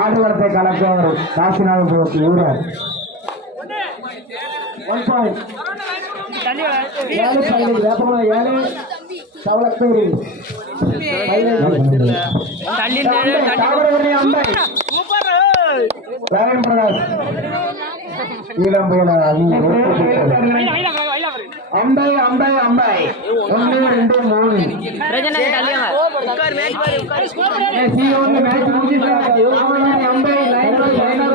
ஆடுகளத்தை கலப்பவர் காசிநாதபுரத்து ஊரர் 1 பாயிண்ட் 7 பைலில் வேப்பமலை 7 தவளப்பேரி லயன் பிரகாஷ் இளம்பேன அம்பை அம்பை அம்பை 1 2 3 மேட்ச் முடிஞ்சிட்டு அம்பை லைன் நம்பர் 2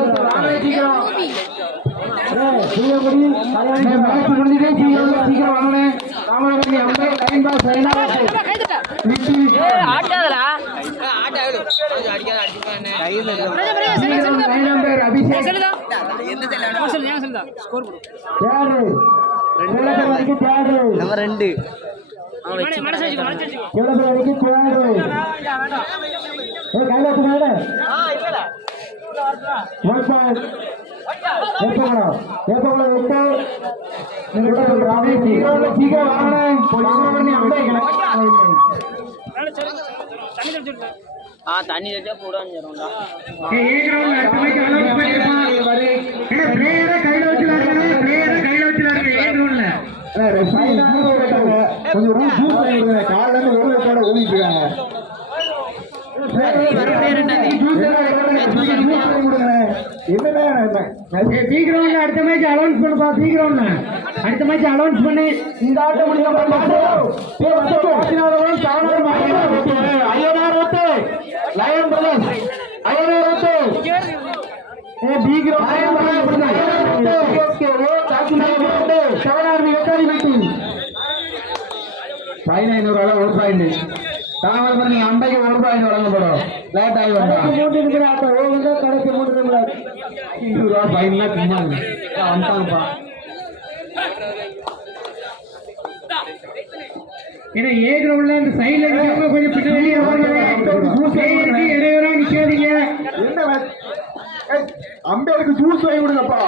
தண்ணி போடான்னு அடுத்த மேட்ச் அலௌன்ஸ் பண்ணுப்பா சீக்கிரம் அடுத்த மேட்ச் அலௌன்ஸ் பண்ணி இந்த ஆட்டம் லயன் பிரதர்ஸ் ஒரு பாயிண்ட் தாமரை அண்டைக்கு 1 பாயிண்ட் வழங்கப்படும் லேட் ஆகி கடைசி 3 ரூபா பாயிண்ட்லாம் சும்மா வந்துட்டாங்கப்பா ஏன்னா ஏ கிரவுண்ட்ல இந்த சைடுல நிக்காம கொஞ்சம் பின்னாடி இடையூறா நிக்காதீங்க அம்பேருக்கு ஜூஸ் வாங்கி விடுங்கப்பா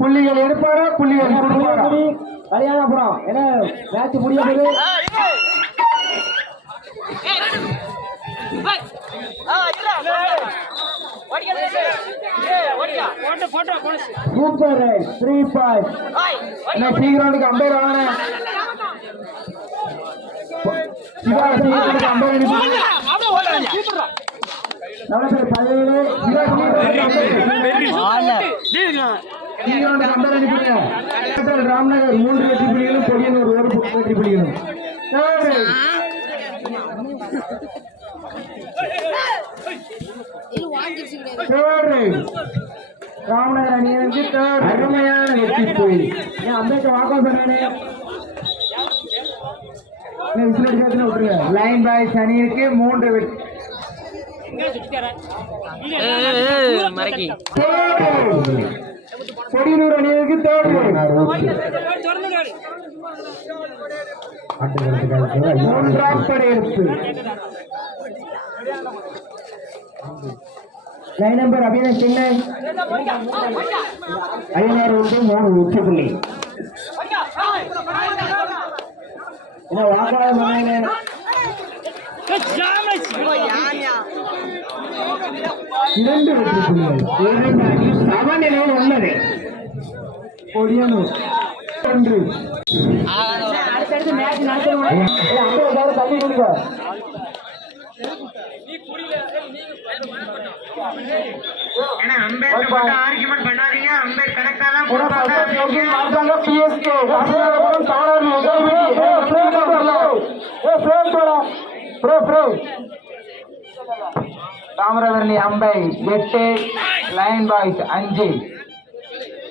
புள்ளிகள் எடுப்பாரா புள்ளிகள் கொடுப்பாரா கல்யாணபுரம் ஏன்னா மேட்ச் முடிய போது சூப்பர் 3 பாயிண்ட் சீக்கிரம் அம்பேர் வாங்க ராம்நகர் 3 வெற்றி புள்ளிகளும் பொடியனூர் 1 வெற்றி புள்ளிகளும் ராமநகர் அணியினருக்கு அருமையான வெற்றி புள்ளி அம்பேத்கர் வாக்கம் சொன்னேன் லைன் பாய்ஸ் அணியிற்கு 3 வெற்றி பொடியூர் அணியிற்கு 3ஆம் படையெடுப்பு லைன் நம்பர் அபினேஷ் சென்னை 3 வெற்றி புள்ளி இரண்டு வெற்றி புள்ளிகள் சமநிலையில் உள்ளது பொடியனூர் 1 அடுத்தடுத்து மேட்ச் நடத்த தள்ளி கொடுங்க ஆர்குமெண்ட் பண்ணாதீங்க அம்பேர் கரெக்டா தான் தாமிரபரணி அம்பை 8 லைன் பாய்ஸ் 5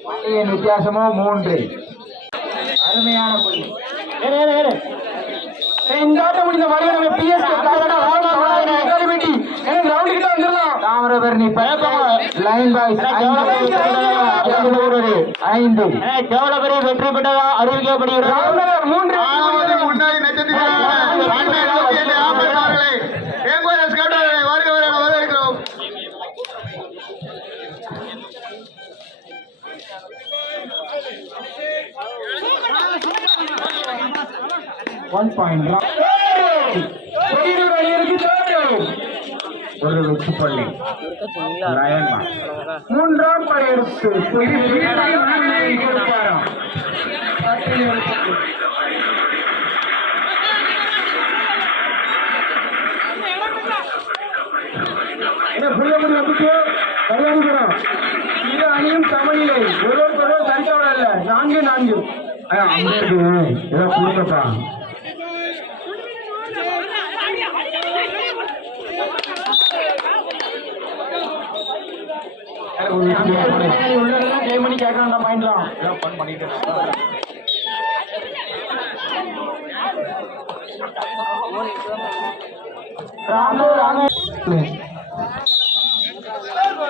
புள்ளியின் வித்தியாசமோ 3 அருமையான புள்ளி இந்த ஆட்டம் முடிந்த வரையில தாமிரபரணி லைன் பாய்ஸ் 5 கேவலபுரி வெற்றி பெற்றதா அறிவிக்கப்படுகிறது 3 1 பாயிண்ட். ஒரு வெற்றி பள்ளி லயன்மா மூன்றாம் படையெடுத்து கொடுப்பாராம். புள்ளி வந்துட்டு கல்யாணிபுரம் இரு அணியும் சமநிலை ஒருவருக்கொருவர் சரிசமம் அல்ல 4-4. அம்பேருக்கு ஏதோ கொடுக்கப்பா. உள்ளதெல்லாம் கேம் பண்ணி கேட்கறான் மைண்ட்லாம் பண்ணிட்டு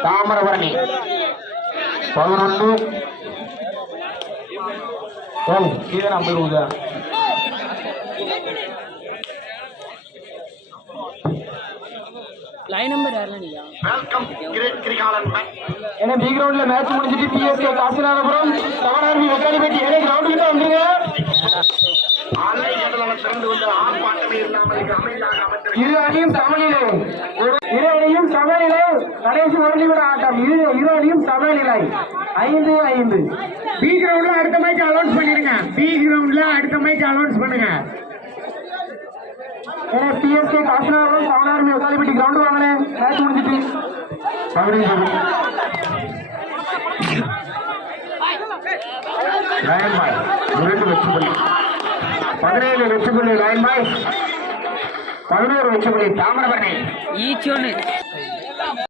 தாமிரபரணி 11 இதை நம்ம ஊதா லைன் நம்பர் யாரெல்லாம் நீங்க ஏன்னா பி கிரவுண்ட்ல மேட்ச் முடிஞ்சிட்டு பிஎஸ்கே காசிநாதபுரம் தவறார்மி வெக்காலிப்பட்டி ஏழை கிரவுண்ட் கிட்ட வந்துருங்க. இரு அணியும் சமநிலை கடைசி ஒரு நிமிட ஆட்டம். இரு அணியும் சமநிலை 5-5. பி கிரவுண்ட்ல அடுத்த மேட்ச் அலௌன்ஸ் பண்ணிருங்க. பி கிரவுண்ட்ல அடுத்த மேட்ச் அலௌன்ஸ் பண்ணுங்க. ஏன்னா பிஎஸ்கே காசிநாதபுரம் தவறார்மி வெக்காலிப்பட்டி கிரவுண்ட் வாங்கலே மேட்ச் முடிஞ்சிட்டு 2 வெற்றி புள்ளி 17 வெற்றி புள்ளி லயன் பாய் 11 வெற்றி புள்ளி தாமிரபரணி ஈச் ஒன்று